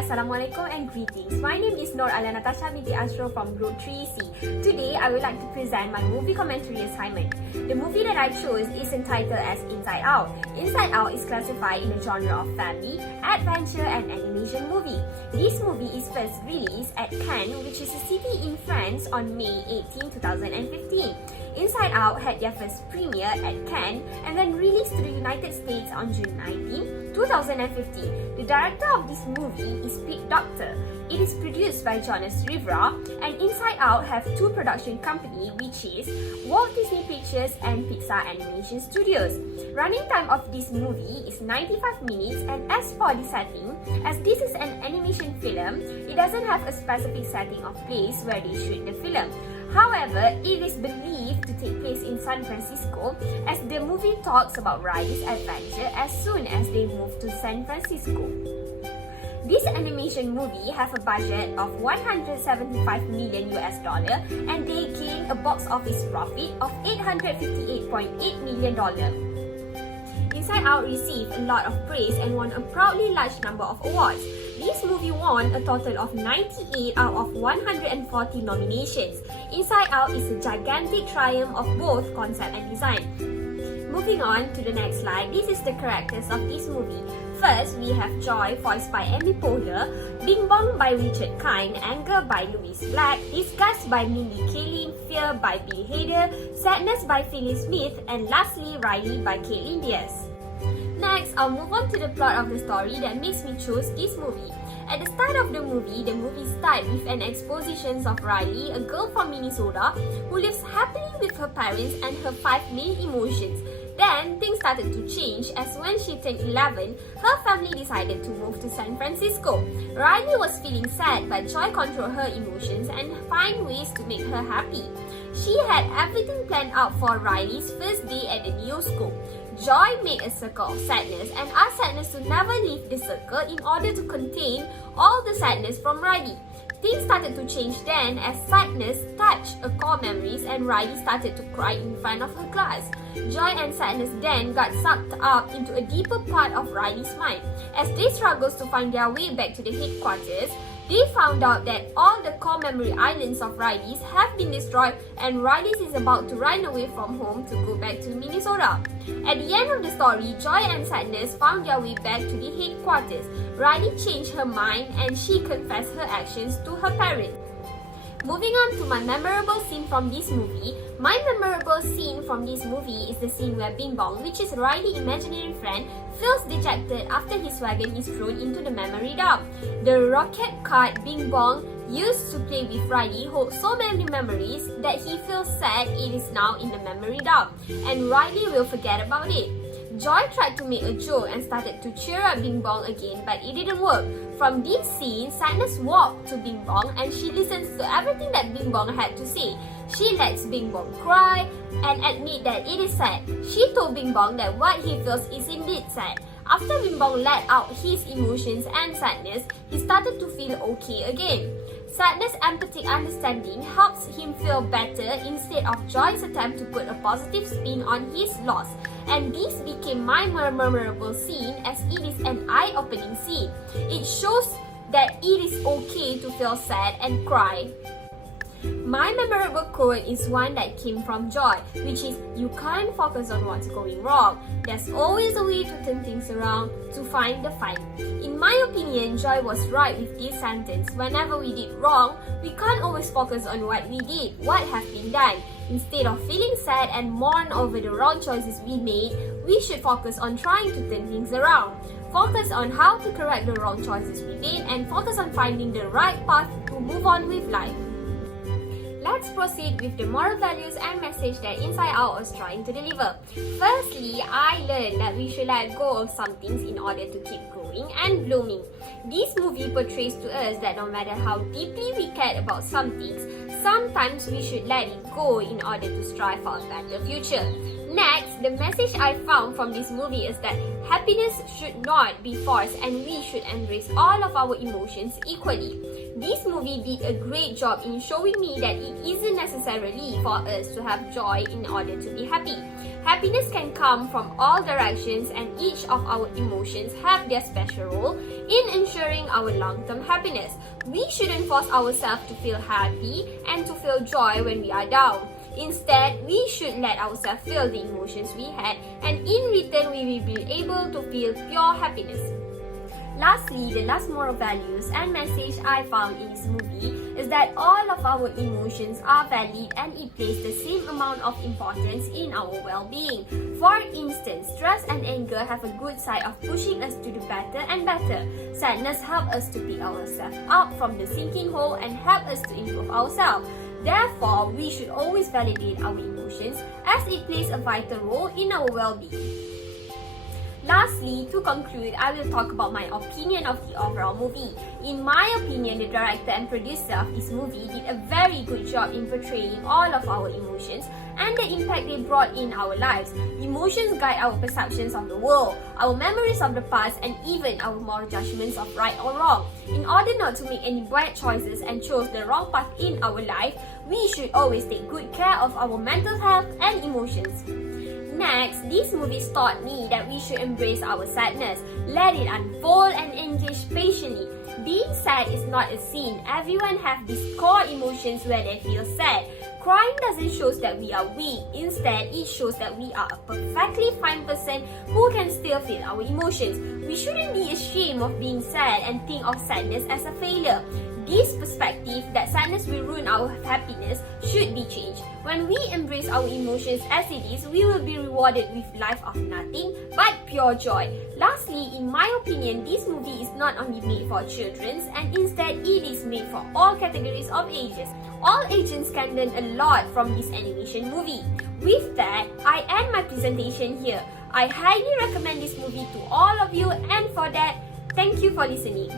Assalamualaikum and greetings. My name is Noor Ala Natasha binti Ashro from Group 3C. Today, I would like to present my movie commentary assignment. The movie that I chose is entitled as Inside Out. Inside Out is classified in the genre of family, adventure and animation movie. This movie is first released at Cannes, which is a city in France, on May 18, 2015. Inside Out had their first premiere at Cannes and then released to the United States on June 19, 2015. The director of this movie is Pete Docter. It is produced by Jonas Rivera, and Inside Out have two production companies, which is Walt Disney Pictures and Pixar Animation Studios. Running time of this movie is 95 minutes, and as for the setting, as this is an animation film, it doesn't have a specific setting of place where they shoot the film. However, it is believed to take place in San Francisco, as the movie talks about Riley's adventure as soon as they move to San Francisco. This animation movie have a budget of 175 million US dollar, and they gain a box office profit of 858.8 million dollar. Inside Out received a lot of praise and won a proudly large number of awards. This movie won a total of 98 out of 140 nominations. Inside Out is a gigantic triumph of both concept and design. Moving on to the next slide, this is the characters of this movie. First, we have Joy, voiced by Amy Poehler, Bing Bong by Richard Kind, Anger by Louis Black, Disgust by Mindy Kaling, Fear by Bill Hader, Sadness by Phyllis Smith, and lastly, Riley by Caitlin Diaz. Next, I'll move on to the plot of the story that makes me choose this movie. At the start of the movie starts with an exposition of Riley, a girl from Minnesota who lives happily with her parents and her 5 main emotions. Then, things started to change as when she turned 11, her family decided to move to San Francisco. Riley was feeling sad, but Joy controlled her emotions and find ways to make her happy. She had everything planned out for Riley's first day at the new school. Joy made a circle of sadness and asked Sadness to never leave the circle in order to contain all the sadness from Riley. Things started to change then as Sadness touched a core memories and Riley started to cry in front of her class. Joy and Sadness then got sucked up into a deeper part of Riley's mind. As they struggled to find their way back to the headquarters, they found out that all the core memory islands of Riley's have been destroyed and Riley is about to run away from home to go back to Minnesota. At the end of the story, Joy and Sadness found their way back to the headquarters. Riley changed her mind and she confessed her actions to her parents. Moving on to my memorable scene from this movie, my memorable scene from this movie is the scene where Bing Bong, which is Riley's imaginary friend, feels dejected after his wagon is thrown into the memory dump. The rocket cart Bing Bong used to play with Riley holds so many memories that he feels sad it is now in the memory dump, and Riley will forget about it. Joy tried to make a joke and started to cheer up Bing Bong again, but it didn't work. From this scene, Sadness walked to Bing Bong and she listens to everything that Bing Bong had to say. She lets Bing Bong cry and admit that it is sad. She told Bing Bong that what he feels is indeed sad. After Bing Bong let out his emotions and sadness, he started to feel okay again. Sadness' empathic understanding helps him feel better instead of Joy's attempt to put a positive spin on his loss. And this became my memorable scene as it is an eye-opening scene. It shows that it is okay to feel sad and cry. My memorable quote is one that came from Joy, which is, "You can't focus on what's going wrong. There's always a way to turn things around to find the fun." In my opinion, Joy was right with this sentence. Whenever we did wrong, we can't always focus on what we did, what has been done. Instead of feeling sad and mourn over the wrong choices we made, we should focus on trying to turn things around. Focus on how to correct the wrong choices we made and focus on finding the right path to move on with life. Let's proceed with the moral values and message that Inside Out was trying to deliver. Firstly, I learned that we should let go of some things in order to keep growing and blooming. This movie portrays to us that no matter how deeply we care about some things, sometimes we should let it go in order to strive for a better future. Next, the message I found from this movie is that happiness should not be forced and we should embrace all of our emotions equally. This movie did a great job in showing me that it isn't necessarily for us to have joy in order to be happy. Happiness can come from all directions and each of our emotions have their special role in ensuring our long-term happiness. We shouldn't force ourselves to feel happy and to feel joy when we are down. Instead, we should let ourselves feel the emotions we had, and in return, we will be able to feel pure happiness. Lastly, the last moral values and message I found in this movie is that all of our emotions are valid and it plays the same amount of importance in our well-being. For instance, stress and anger have a good side of pushing us to do better and better. Sadness helps us to pick ourselves up from the sinking hole and help us to improve ourselves. Therefore, we should always validate our emotions as it plays a vital role in our well-being. Lastly, to conclude, I will talk about my opinion of the overall movie. In my opinion, the director and producer of this movie did a very good job in portraying all of our emotions and the impact they brought in our lives. Emotions guide our perceptions of the world, our memories of the past, and even our moral judgments of right or wrong. In order not to make any bad choices and choose the wrong path in our life, we should always take good care of our mental health and emotions. Next, these movies taught me that we should embrace our sadness, let it unfold and engage patiently. Being sad is not a sin. Everyone has these core emotions where they feel sad. Crying doesn't show that we are weak. Instead, it shows that we are a perfectly fine person who can still feel our emotions. We shouldn't be ashamed of being sad and think of sadness as a failure. This perspective that sadness will ruin our happiness should be changed. When we embrace our emotions as it is, we will be rewarded with life of nothing but pure joy. Lastly, in my opinion, this movie is not only made for children and instead it is made for all categories of ages. All ages can learn a lot from this animation movie. With that, I end my presentation here. I highly recommend this movie to all of you, and for that, thank you for listening.